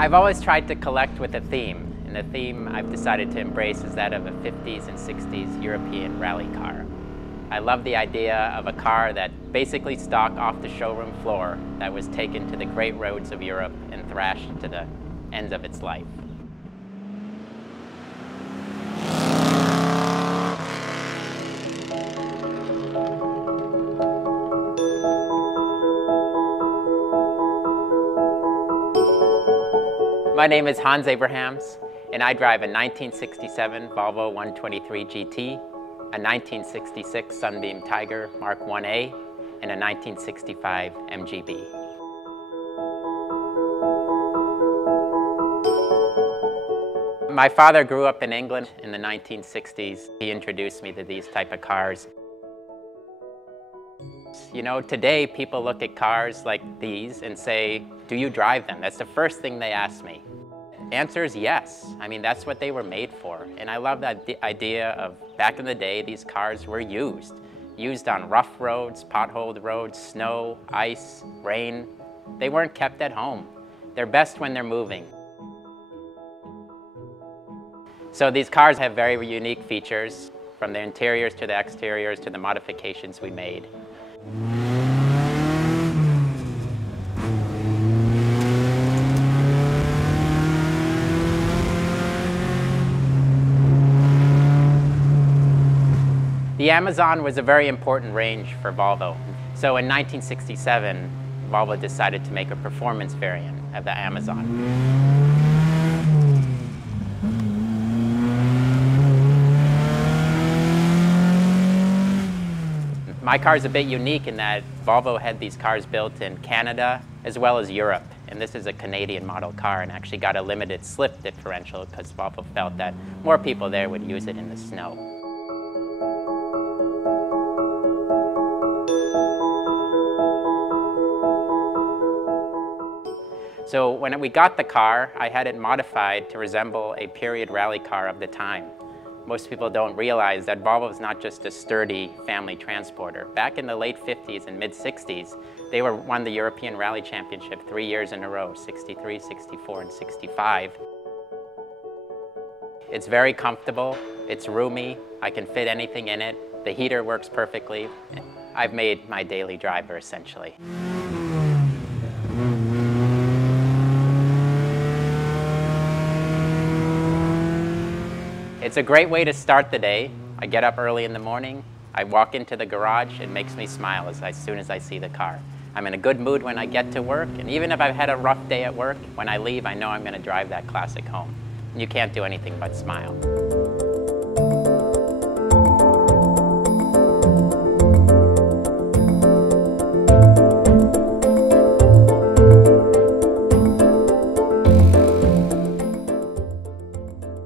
I've always tried to collect with a theme, and the theme I've decided to embrace is that of a 50s and 60s European rally car. I love the idea of a car that basically stock off the showroom floor that was taken to the great roads of Europe and thrashed to the end of its life. My name is Hans Abrahams, and I drive a 1967 Volvo 123 GT, a 1966 Sunbeam Tiger Mark I-A, and a 1965 MGB. My father grew up in England in the 1960s. He introduced me to these type of cars. You know, today people look at cars like these and say, do you drive them? That's the first thing they ask me. Answer is yes. I mean, that's what they were made for. And I love that idea of back in the day, these cars were used on rough roads, potholed roads, snow, ice, rain. They weren't kept at home. They're best when they're moving. So these cars have very unique features, from the interiors to the exteriors to the modifications we made. The Amazon was a very important range for Volvo. So in 1967, Volvo decided to make a performance variant of the Amazon. My car is a bit unique in that Volvo had these cars built in Canada as well as Europe. And this is a Canadian model car and actually got a limited slip differential because Volvo felt that more people there would use it in the snow. So when we got the car, I had it modified to resemble a period rally car of the time. Most people don't realize that Volvo is not just a sturdy family transporter. Back in the late 50s and mid 60s, they won the European Rally Championship 3 years in a row, 63, 64, and 65. It's very comfortable, it's roomy, I can fit anything in it, the heater works perfectly. I've made my daily driver essentially. It's a great way to start the day. I get up early in the morning, I walk into the garage, it makes me smile as soon as I see the car. I'm in a good mood when I get to work, and even if I've had a rough day at work, when I leave, I know I'm going to drive that classic home. And you can't do anything but smile.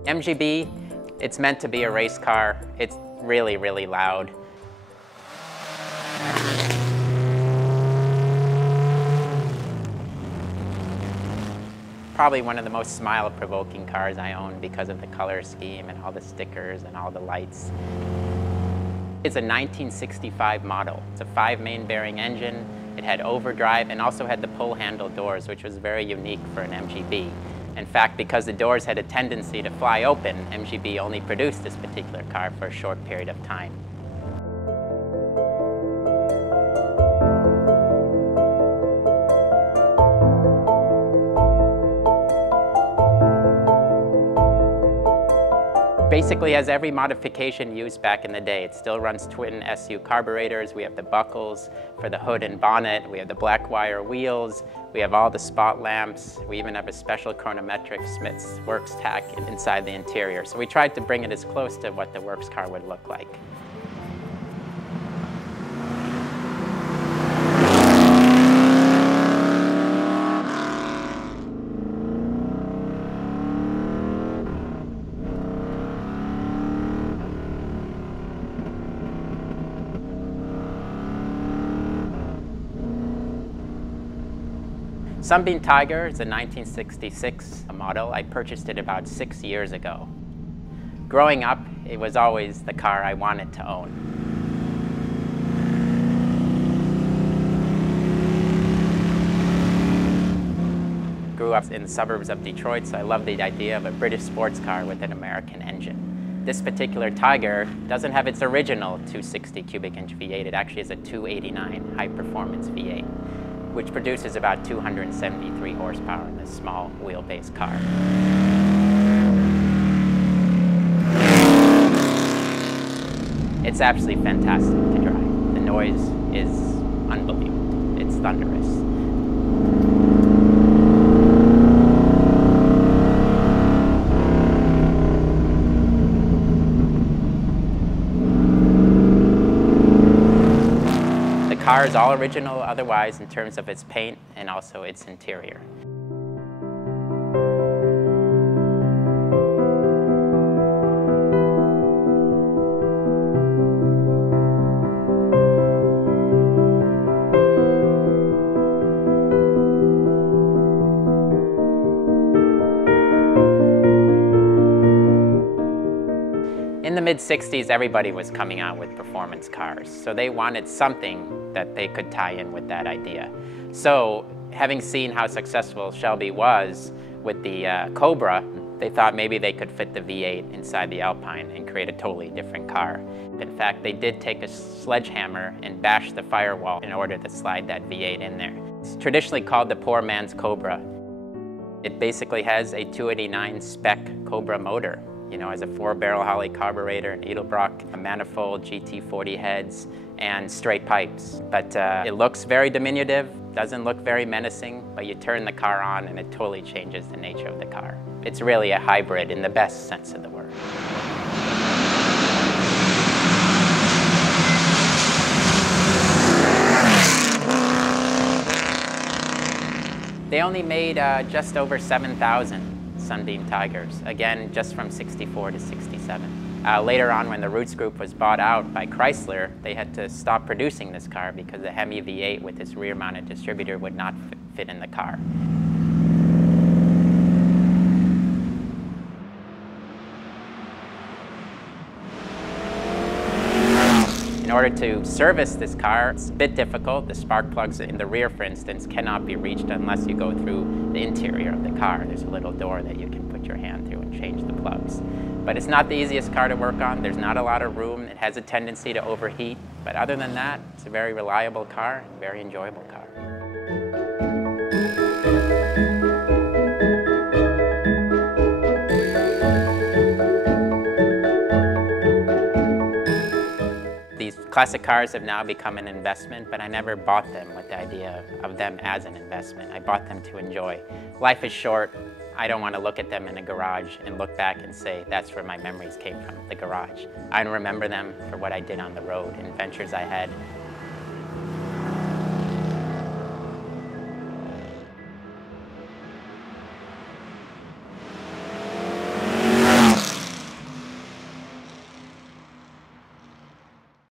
MGB, it's meant to be a race car. It's really, really loud. Probably one of the most smile-provoking cars I own because of the color scheme and all the stickers and all the lights. It's a 1965 model. It's a 5-main bearing engine. It had overdrive and also had the pull handle doors, which was very unique for an MGB. In fact, because the doors had a tendency to fly open, MGB only produced this particular car for a short period of time. Basically has every modification used back in the day. It still runs twin SU carburetors. We have the buckles for the hood and bonnet. We have the black wire wheels. We have all the spot lamps. We even have a special chronometric Smith's Works tack inside the interior. So we tried to bring it as close to what the Works car would look like. Sunbeam Tiger is a 1966 model. I purchased it about 6 years ago. Growing up, it was always the car I wanted to own. Grew grew up in the suburbs of Detroit, so I love the idea of a British sports car with an American engine. This particular Tiger doesn't have its original 260 cubic inch V8. It actually is a 289 high performance V8, which produces about 273 horsepower in this small wheelbase car. It's absolutely fantastic to drive. The noise is unbelievable. It's thunderous. The car is all original otherwise in terms of its paint and also its interior. In the mid-60s, everybody was coming out with performance cars, so they wanted something that they could tie in with that idea. So, having seen how successful Shelby was with the Cobra, they thought maybe they could fit the V8 inside the Alpine and create a totally different car. In fact, they did take a sledgehammer and bash the firewall in order to slide that V8 in there. It's traditionally called the poor man's Cobra. It basically has a 289 spec Cobra motor. You know, as a 4-barrel Holley carburetor, an Edelbrock, a manifold, GT40 heads, and straight pipes. But it looks very diminutive, doesn't look very menacing, but you turn the car on and it totally changes the nature of the car. It's really a hybrid in the best sense of the word. They only made just over 7,000. Sunbeam Tigers, again, just from 64 to 67. Later on, when the Roots Group was bought out by Chrysler, they had to stop producing this car because the Hemi V8 with its rear-mounted distributor would not fit in the car. In order to service this car, it's a bit difficult. The spark plugs in the rear, for instance, cannot be reached unless you go through the interior of the car. There's a little door that you can put your hand through and change the plugs. But it's not the easiest car to work on. There's not a lot of room. It has a tendency to overheat. But other than that, it's a very reliable car, very enjoyable car. These classic cars have now become an investment, but I never bought them with the idea of them as an investment. I bought them to enjoy. Life is short. I don't want to look at them in a garage and look back and say, that's where my memories came from, the garage. I remember them for what I did on the road and adventures I had